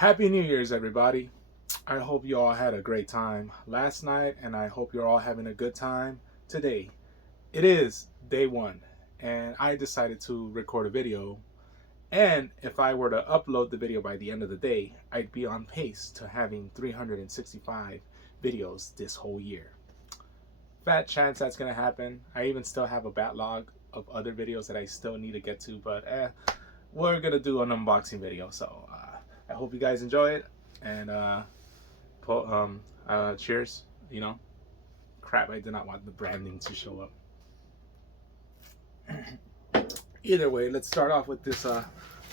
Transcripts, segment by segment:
Happy New Year's, everybody. I hope you all had a great time last night, and I hope you're all having a good time today. It is day one, and I decided to record a video. And if I were to upload the video by the end of the day, I'd be on pace to having 365 videos this whole year. Fat chance that's going to happen. I even still have a backlog of other videos that I still need to get to, but we're going to do an unboxing video. So I hope you guys enjoy it, and cheers. Crap, I did not want the branding to show up. Either way, let's start off with this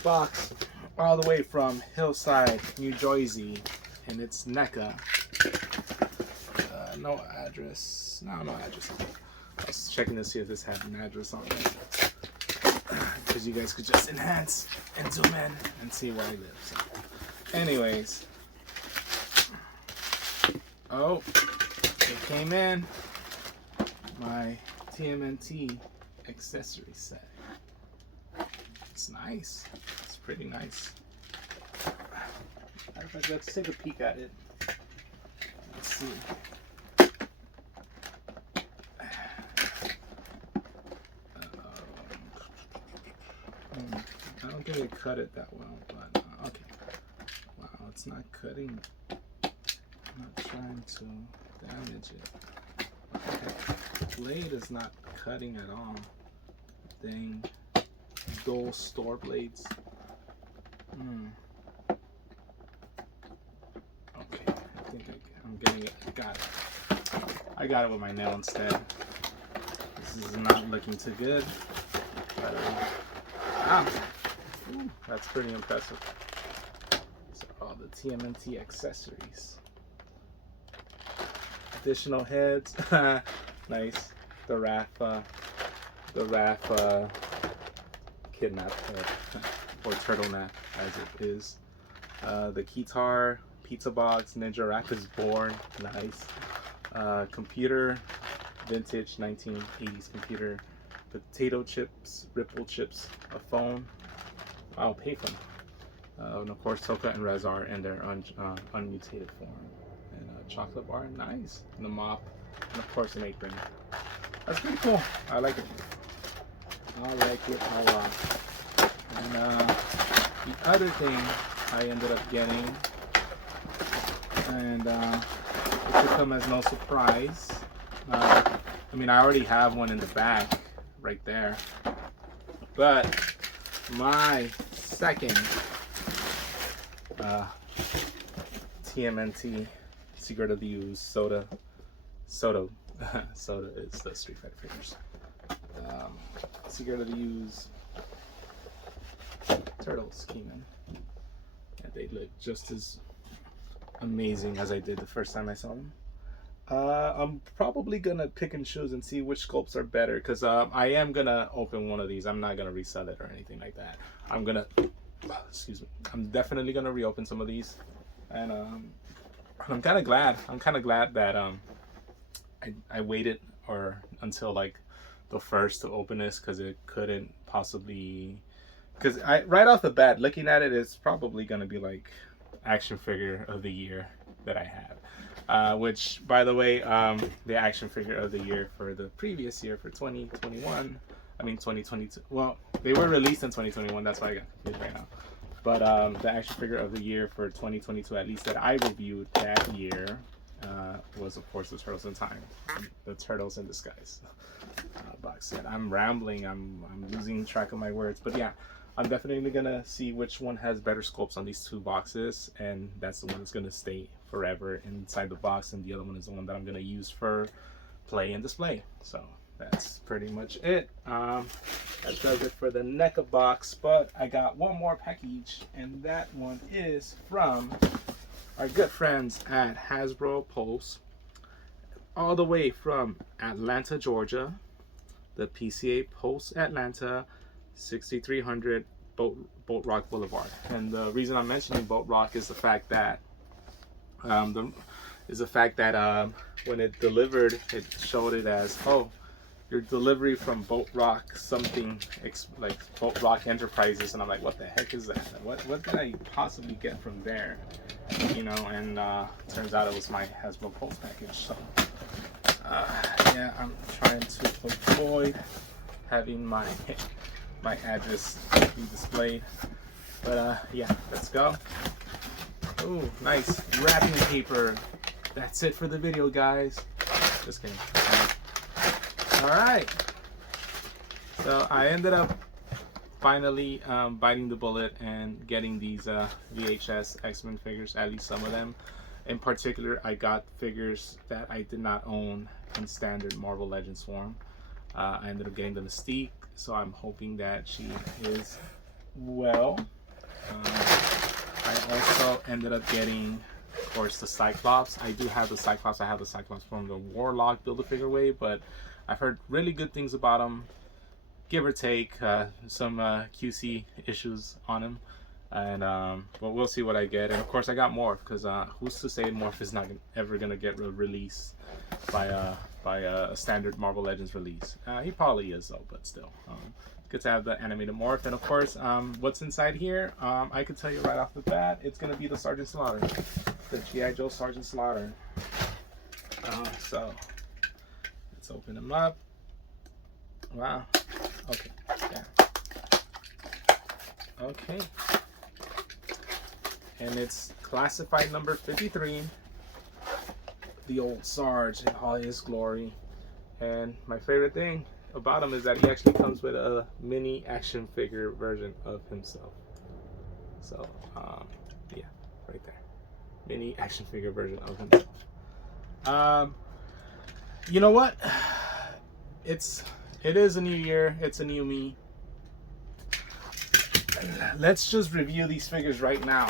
box all the way from Hillside, New Jersey, and it's NECA. No address. No address on it. I was checking to see if this had an address on it, because you guys could just enhance and zoom in and see where I live. So, anyways, oh, it came in my TMNT accessory set. It's nice. It's pretty nice. Matter of fact, let's take a peek at it. Let's see. I don't think it cut it that well, but okay. Wow, it's not cutting. I'm not trying to damage it. Okay. The blade is not cutting at all. Dang. Dull store blades. Okay, I think I'm getting it. Got it. I got it with my nail instead. This is not looking too good. But, that's pretty impressive. So all the TMNT accessories. Additional heads. Nice. The RAF kidnap or turtleneck as it is. The Keytar pizza box, Ninja Wrap is born. Nice. Computer, vintage 1980s computer. Potato chips, Ripple chips, a phone. Wow, payphone. And of course, Toka and Rez are in their unmutated form. And a chocolate bar, nice. And a mop, and of course an apron. That's pretty cool. I like it. I like it a lot. And the other thing I ended up getting, and it should come as no surprise. I mean, I already have one in the back right there, but my second TMNT Secret of the Use soda is the Street Fighter figures. Secret of the Use turtles came in, and they look just as amazing as I did the first time I saw them. I'm probably gonna pick and choose and see which sculpts are better, because I am gonna open one of these. I'm not gonna resell it or anything like that. I'm definitely gonna reopen some of these, and I'm kind of glad that I waited until like the first to open this, because it couldn't possibly, because right off the bat looking at it, it's probably gonna be like action figure of the year that I have. Which, by the way, the action figure of the year for the previous year, for 2022. Well, they were released in 2021. That's why I got confused right now. But the action figure of the year for 2022, at least that I reviewed that year, was of course the Turtles in Time, the Turtles in Disguise box set. I'm rambling. I'm losing track of my words. But yeah, I'm definitely gonna see which one has better sculpts on these two boxes, and that's the one that's gonna stay forever inside the box, and the other one is the one that I'm gonna use for play and display. So that's pretty much it. That does it for the NECA box, but I got one more package, and that one is from our good friends at Hasbro Pulse, all the way from Atlanta, Georgia. The PCA Pulse Atlanta, 6300 Boat Rock Boulevard. And the reason I'm mentioning Boat Rock is the fact that when it delivered, it showed it as, oh, your delivery from Boat Rock something like Boat Rock Enterprises, and I'm like, what the heck is that? What did I possibly get from there? You know, and turns out it was my Hasbro Pulse package. So yeah, I'm trying to avoid having my address be displayed. But yeah, let's go. Oh, nice wrapping paper. That's it for the video, guys. Just kidding. All right. So I ended up finally biting the bullet and getting these VHS X-Men figures, at least some of them. In particular, I got figures that I did not own in standard Marvel Legends form. I ended up getting the Mystique, so I'm hoping that she is well. I also ended up getting, of course, the Cyclops. I do have the Cyclops. I have the Cyclops from the Warlock Build-A-Figure wave, but I've heard really good things about him. Give or take some QC issues on him, and but we'll see what I get. And of course, I got Morph, because who's to say Morph is not ever gonna get released by a standard Marvel Legends release? He probably is though, but still, good to have the animated Morph. And of course, what's inside here? I can tell you right off the bat, it's gonna be the Sergeant Slaughter, the G.I. Joe Sergeant Slaughter. So let's open him up. Wow. Okay. Yeah. Okay. And it's classified number 53. The old Sarge in all his glory. And my favorite thing about him is that he actually comes with a mini action figure version of himself. So, yeah, right there. Mini action figure version of himself. You know what? It is a new year. It's a new me. Let's just review these figures right now.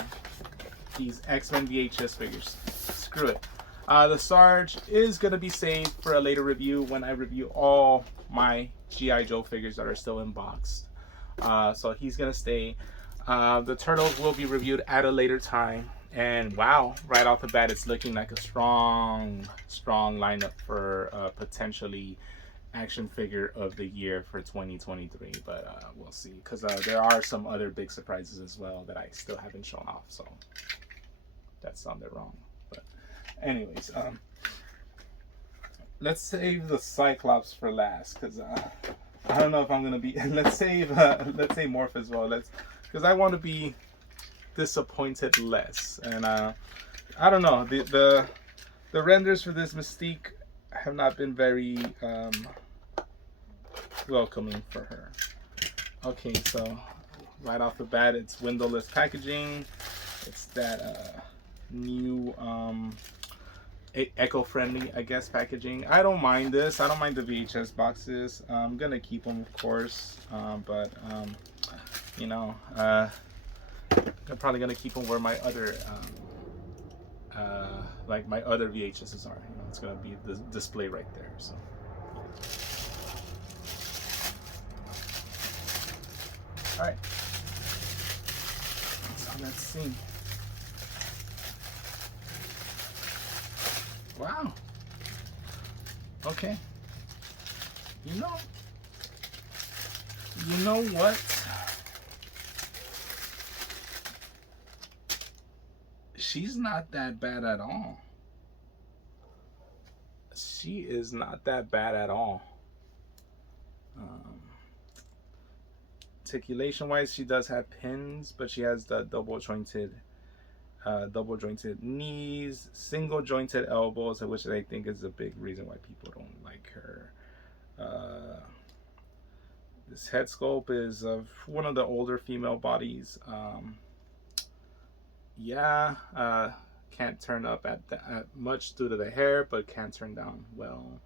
These X-Men VHS figures. Screw it. The Sarge is going to be saved for a later review when I review all my G.I. Joe figures that are still in box. So he's going to stay. The Turtles will be reviewed at a later time. And wow, right off the bat, it's looking like a strong lineup for potentially action figure of the year for 2023. But we'll see, because there are some other big surprises as well that I still haven't shown off. So that sounded wrong. But anyways, let's save the Cyclops for last, because I don't know if I'm gonna be. let's save Morph as well. Because I want to be disappointed less. And I don't know, the renders for this Mystique have not been very welcoming for her. Okay, so right off the bat, it's windowless packaging. It's that new eco-friendly, I guess, packaging. I don't mind this. I don't mind the VHS boxes. I'm gonna keep them, of course, but you know, I'm probably gonna keep them where my other like my other VHSs are. You know, it's gonna be the display right there. So all right, so let's see. Wow. Okay. You know what? She's not that bad at all. She is not that bad at all. Articulation wise, she does have pins, but she has the double jointed knees, single jointed elbows, which I think is a big reason why people don't like her. This head sculpt is of one of the older female bodies. Yeah, can't turn up at much due to the hair, but can turn down well.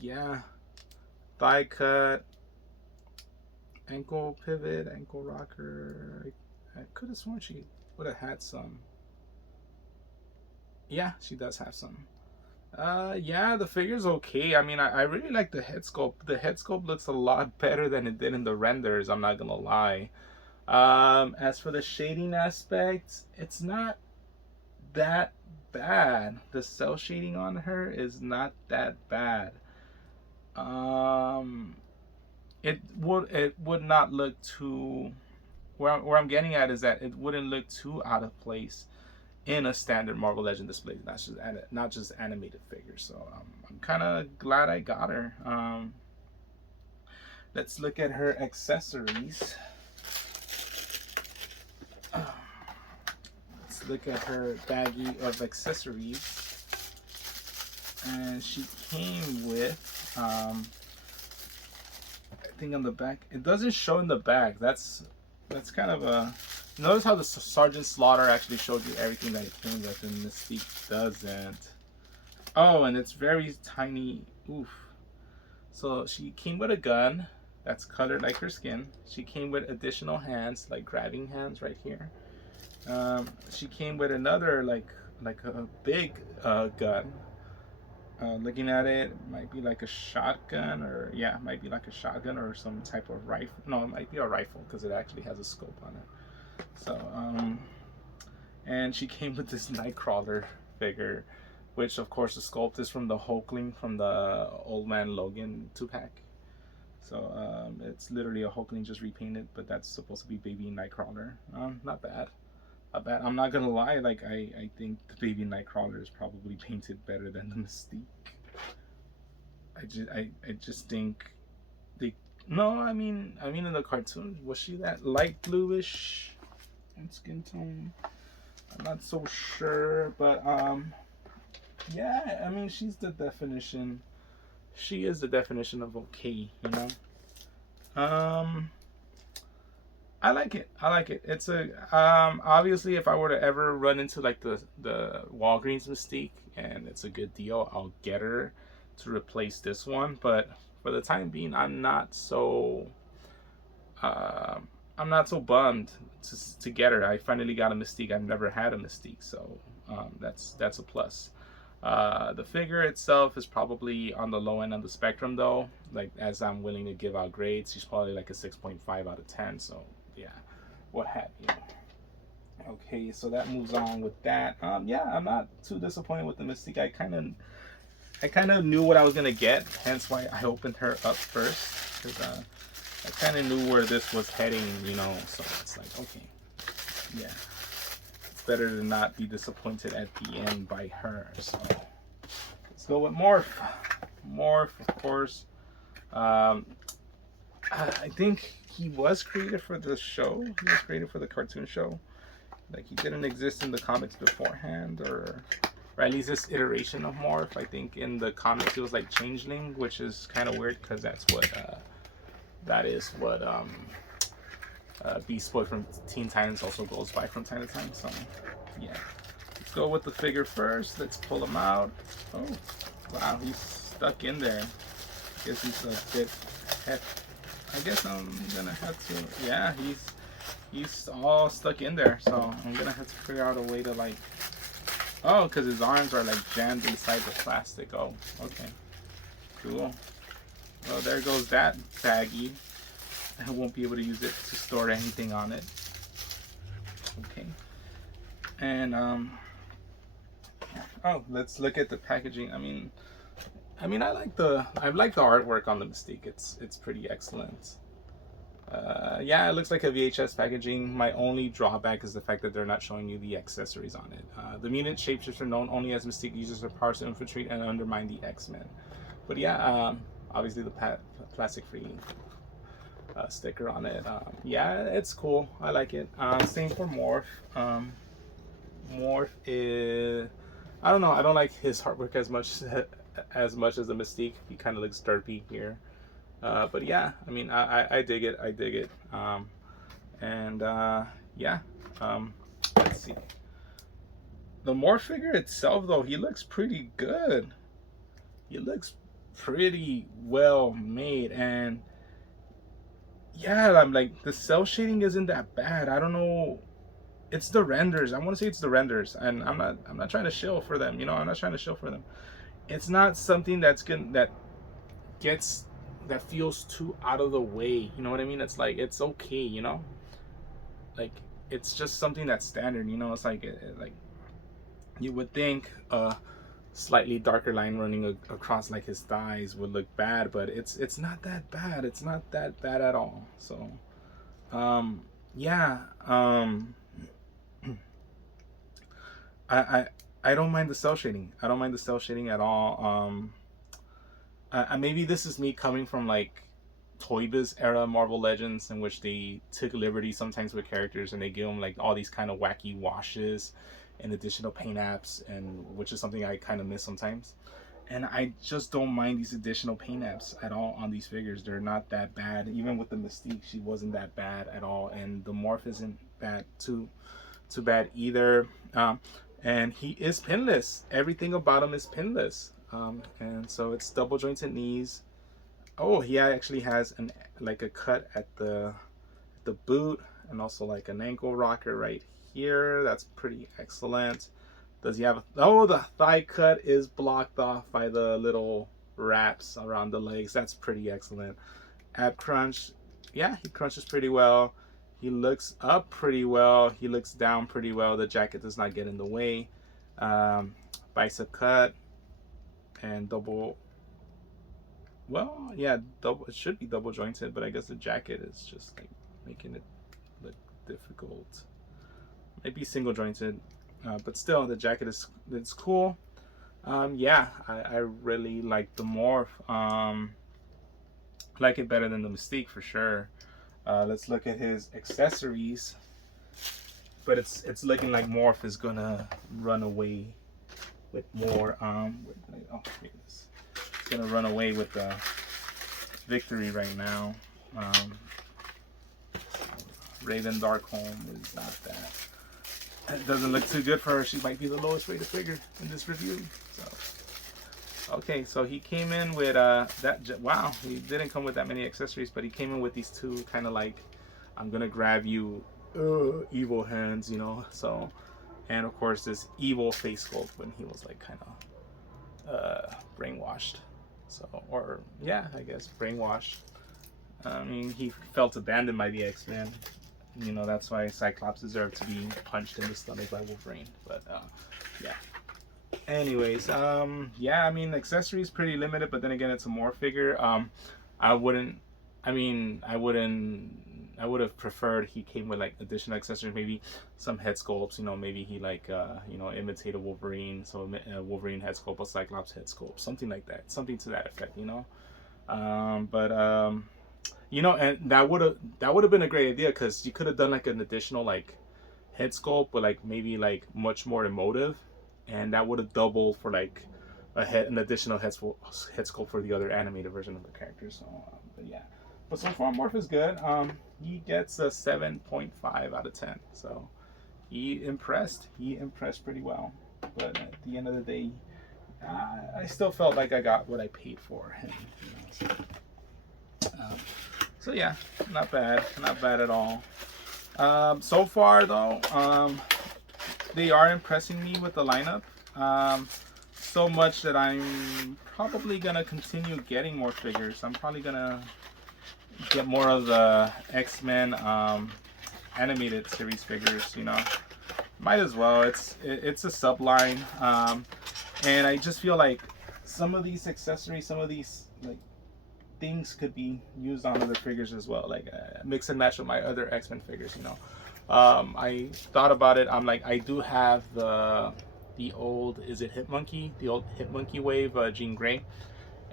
Yeah, thigh cut, ankle pivot, ankle rocker. I could have sworn she would have had some. Yeah, she does have some. Yeah, the figure's okay. I mean, I really like the head sculpt. The head sculpt looks a lot better than it did in the renders, I'm not gonna lie. As for the shading aspect, it's not that bad. The cell shading on her is not that bad. Um, it would not look too. Where I'm getting at is that it wouldn't look too out of place in a standard Marvel Legend display, not just animated figures. So I'm kind of glad I got her. Let's look at her accessories. Let's look at her baggie of accessories, and she came with. I think on the back, it doesn't show in the back. That's kind of a. Notice how the Sergeant Slaughter actually showed you everything that it came with, and Mystique doesn't. Oh, and it's very tiny. Oof. So she came with a gun that's colored like her skin. She came with additional hands, like grabbing hands right here. She came with another like a big gun. Looking at it, might be like a shotgun, or yeah, might be like a shotgun or some type of rifle. No, it might be a rifle because it actually has a scope on it. So, and she came with this Nightcrawler figure, which of course the sculpt is from the Hulkling from the Old Man Logan 2-pack. So it's literally a Hulkling just repainted, but that's supposed to be Baby Nightcrawler. Not bad. Not bad. I'm not gonna lie, like I think the Baby Nightcrawler is probably painted better than the Mystique. I just think they. No, I mean in the cartoon, was she that light bluish in skin tone? I'm not so sure, but yeah, I mean she's the definition. She is the definition of okay, you know. I like it. I like it. It's a obviously if I were to ever run into like the Walgreens Mystique and it's a good deal, I'll get her to replace this one. But for the time being, I'm not so bummed to get her. I finally got a Mystique. I've never had a Mystique, so that's a plus. The figure itself is probably on the low end of the spectrum though. Like, as I'm willing to give out grades, she's probably like a 6.5 out of 10. So yeah, what have you. Okay, so that moves on with that. Yeah, I'm not too disappointed with the Mystique. I kind of knew what I was gonna get, hence why I opened her up first, because I kind of knew where this was heading, you know. So it's like, okay, yeah, it's better to not be disappointed at the end by her. So let's go with Morph. Morph, of course. I think he was created for the show. He was created for the cartoon show. Like, he didn't exist in the comics beforehand, or at least this iteration of Morph. I think in the comics it was like Changeling, which is kind of weird because that is what Beast Boy from Teen Titans also goes by from time to time. So yeah, let's go with the figure first. Let's pull him out. Oh wow, he's stuck in there. I guess he's a bit hefty. I guess I'm gonna have to. Yeah, he's all stuck in there. So I'm gonna have to figure out a way to like. Oh, because his arms are like jammed inside the plastic. Oh, okay, cool. Well, there goes that baggie. I won't be able to use it to store anything on it. Okay, and oh, let's look at the packaging. I mean, I like the artwork on the Mystique. It's pretty excellent. Yeah, it looks like a VHS packaging. My only drawback is the fact that they're not showing you the accessories on it. The mutant shapeshifter known only as Mystique uses her powers to infiltrate and undermine the X-Men. But yeah, obviously the plastic-free sticker on it. Yeah, it's cool. I like it. Same for Morph. Morph is, I don't know. I don't like his artwork as much as the Mystique. He kind of looks derpy here. But yeah, I mean, I dig it. I dig it. Yeah. Let's see. The Morph figure itself, though, he looks pretty good. He looks pretty well made, and yeah, I'm like, the cell shading isn't that bad. I don't know. It's the renders. I want to say it's the renders, and I'm not trying to shill for them. You know, I'm not trying to shill for them. It's not something that feels too out of the way. You know what I mean? It's like, it's okay. You know, like, it's just something that's standard. You know, it's like You would think a slightly darker line running across like his thighs would look bad, but it's not that bad. It's not that bad at all. So um yeah, I I I don't mind the cell shading. I don't mind the cell shading at all. Maybe this is me coming from like Toy Biz era Marvel Legends, in which they took liberty sometimes with characters and they give them like all these kind of wacky washes and additional paint apps, and which is something I kind of miss sometimes. And I just don't mind these additional paint apps at all on these figures. They're not that bad. Even with the Mystique, she wasn't that bad at all, and the Morph isn't bad too bad either. And he is pinless. Everything about him is pinless. And so it's double jointed knees. Oh, he actually has an like a cut at the boot, and also like an ankle rocker right here. That's pretty excellent. Does he have oh, the thigh cut is blocked off by the little wraps around the legs. That's pretty excellent. Ab crunch, yeah, he crunches pretty well. He looks up pretty well. He looks down pretty well. The jacket does not get in the way. Bicep cut and double. Well, yeah, double. It should be double jointed, but I guess the jacket is just like making it look difficult. Maybe single jointed, but still, the jacket is it's cool. Yeah, I really like the Morph. Like it better than the Mystique for sure. Let's look at his accessories. But it's looking like Morph is gonna run away with more. Oh, here it is. It's gonna run away with the victory right now. Raven Darkholme is not that. It doesn't look too good for her. She might be the lowest rated figure in this review. So, okay, so he came in with that. Wow, he didn't come with that many accessories, but he came in with these two kind of like, I'm gonna grab you, evil hands, you know. So, and of course this evil face sculpt when he was like kind of brainwashed. So, or yeah, I guess brainwashed. I mean, he felt abandoned by the X-Men. You know, that's why Cyclops deserved to be punched in the stomach by Wolverine. But yeah. Anyways, yeah, I mean, accessories pretty limited, but then again, it's a more figure. I wouldn't. I mean, I wouldn't. I would have preferred he came with like additional accessories, maybe some head sculpts. You know, maybe he like you know, imitate a Wolverine, so a Wolverine head sculpt, a Cyclops head sculpt, something like that, something to that effect. You know, you know, and that would have been a great idea, because you could have done like an additional like head sculpt, but like maybe like much more emotive, and that would have doubled for like an additional head sculpt for the other animated version of the character. So, but yeah, but so far Morph is good. He gets a 7.5 out of 10. So he impressed. He impressed pretty well. But at the end of the day, I still felt like I got what I paid for him. You know, so yeah, not bad at all. So far though, they are impressing me with the lineup. So much that I'm probably gonna continue getting more figures. I'm probably gonna get more of the X-Men animated series figures. You know, might as well. It's a subline, and I just feel like some of these accessories, some of these like things could be used on other figures as well, like mix and match with my other X-Men figures. You know, I thought about it. I'm like, I do have the old, is it Hitmonkey, the old Hitmonkey wave, Jean Grey,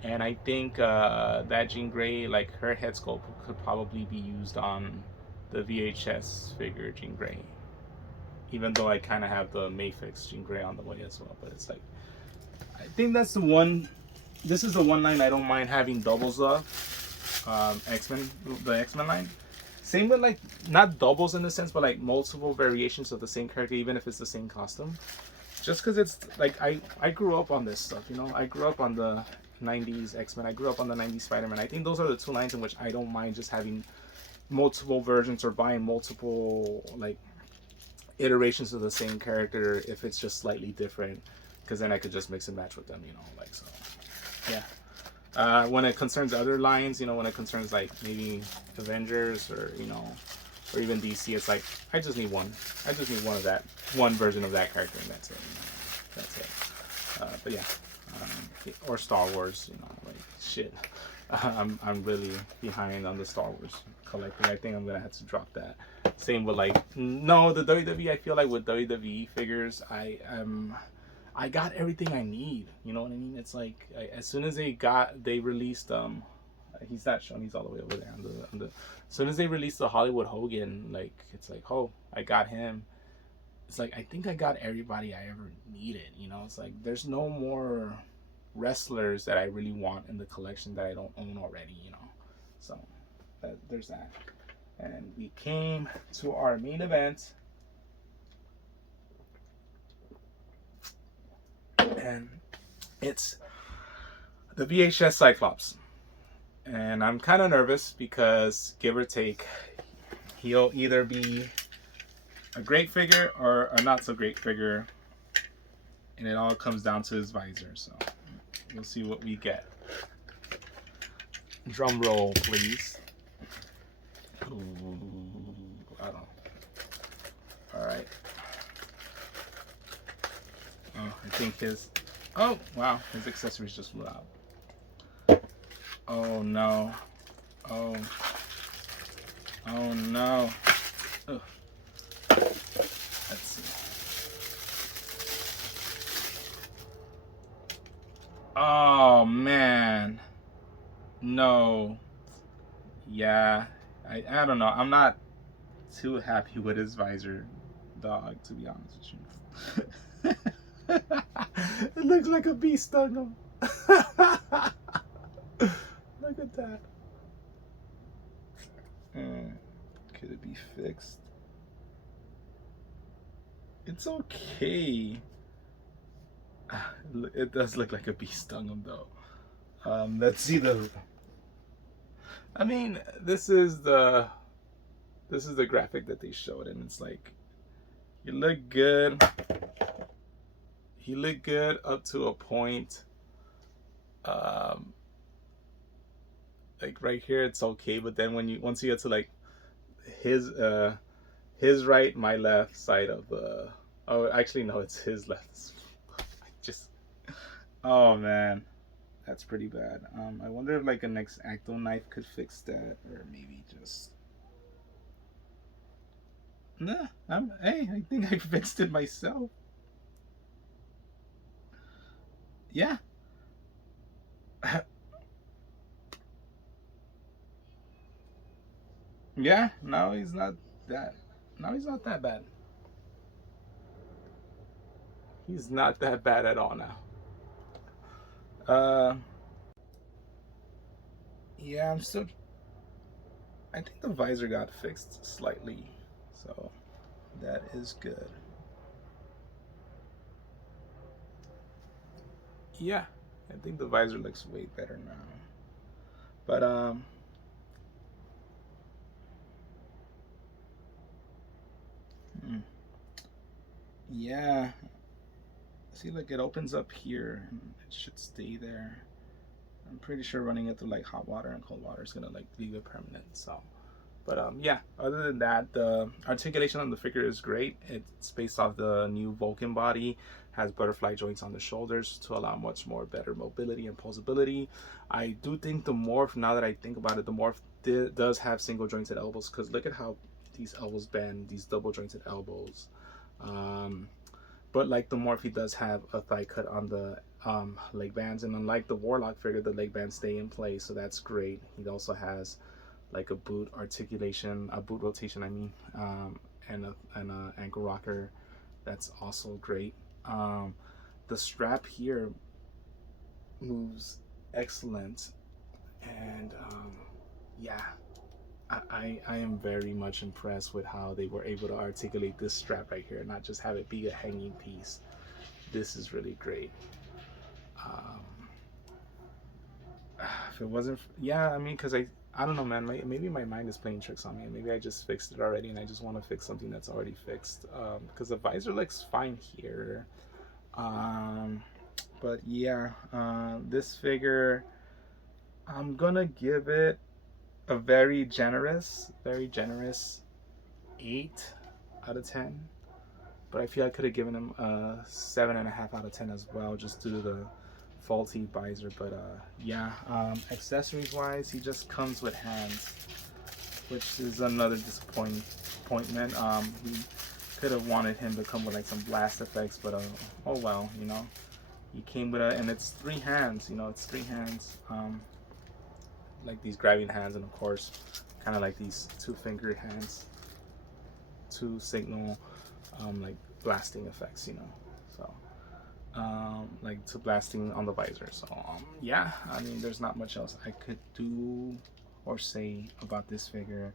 and I think that Jean Grey, like her head sculpt could probably be used on the VHS figure Jean Grey, even though I kind of have the Mayfix Jean Grey on the way as well. But it's like, I think that's the one. This is the one line I don't mind having doubles of. X-Men, the X-Men line. Same with like, not doubles in the sense, but like multiple variations of the same character, even if it's the same costume. Just because it's like, I grew up on this stuff, you know. I grew up on the 90s X-Men. I grew up on the 90s Spider-Man. I think those are the two lines in which I don't mind just having multiple versions or buying multiple like iterations of the same character if it's just slightly different, because then I could just mix and match with them, you know, like so. Yeah. When it concerns other lines, you know, when it concerns like maybe Avengers or, you know, or even DC, it's like, I just need one. I just need one of that, one version of that character, and that's it. That's it. But yeah, or Star Wars. You know, like shit. I'm really behind on the Star Wars collecting. I think I'm gonna have to drop that. Same with like no the WWE. I feel like with WWE figures, I got everything I need. You know what I mean? It's like as soon as they released he's not shown. He's all the way over there on the. As soon as they released the Hollywood Hogan, like it's like oh I got him. It's like I think I got everybody I ever needed. You know, it's like there's no more wrestlers that I really want in the collection that I don't own already. You know, so there's that. And we came to our main event, and it's the VHS Cyclops. And I'm kind of nervous because, give or take, he'll either be a great figure or a not so great figure, and it all comes down to his visor. So we'll see what we get. Drum roll, please. Ooh, I don't. All right. Oh, I think his. Oh wow, his accessories just flew out. Oh no. Oh. Oh no. Ugh. Let's see. Oh man. No. Yeah. I don't know. I'm not too happy with his visor, dog, to be honest with you. It looks like a bee stung him. Look at that. Could it be fixed? It's okay. It does look like a bee stung him though. Let's see the. I mean, this is the graphic that they showed, and it's like, you look good. He looked good up to a point. Like right here, it's okay, but then once you get to like his right, my left side of the. Oh, actually no, it's his left. Just. Oh man. That's pretty bad. I wonder if like a next Acto knife could fix that, or maybe just. Nah, hey, I think I fixed it myself. Yeah. Yeah. No, he's not that. No, he's not that bad. He's not that bad at all now. Uh. Yeah, I'm still. I think the visor got fixed slightly, so that is good. Yeah, I think the visor looks way better now. But yeah. See, like it opens up here, and it should stay there. I'm pretty sure running it through like hot water and cold water is gonna like leave it permanent. So, but yeah. Other than that, the articulation on the figure is great. It's based off the new Vulcan body. Has butterfly joints on the shoulders to allow much more better mobility and posability. I do think the morph, now that I think about it, the morph does have single jointed elbows, because look at how these elbows bend, these double jointed elbows. But like the morph, he does have a thigh cut on the leg bands, and unlike the Warlock figure, the leg bands stay in place, so that's great. He also has like a boot articulation, a boot rotation, I mean, and a ankle rocker. That's also great. The strap here moves excellent, and yeah, I am very much impressed with how they were able to articulate this strap right here, not just have it be a hanging piece. This is really great. If it wasn't, yeah, I mean, because I don't know, man. Maybe my mind is playing tricks on me. Maybe I just fixed it already, and I just want to fix something that's already fixed. Because the visor looks fine here. But yeah, this figure, I'm gonna give it a very generous 8 out of 10. but I feel I could have given him a 7.5 out of 10 as well, just due to the faulty visor. But yeah, accessories wise, he just comes with hands, which is another disappointment. He could have wanted him to come with like some blast effects, but oh well, you know. He came with and it's 3 hands, you know, it's 3 hands, like these grabbing hands, and of course, kind of like these 2-fingered hands, 2 signal, like blasting effects, you know. So, like 2 blasting on the visor. So, yeah, I mean, there's not much else I could do or say about this figure.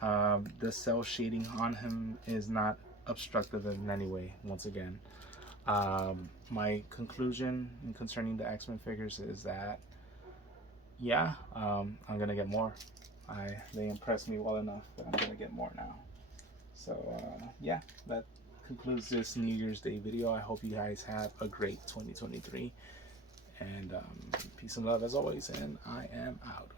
The cell shading on him is not obstructive in any way. Once again, my conclusion concerning the X-Men figures is that, yeah, I'm gonna get more. They impressed me well enough that I'm gonna get more now. So yeah, that concludes this New Year's Day video. I hope you guys have a great 2023, and peace and love as always, and I am out.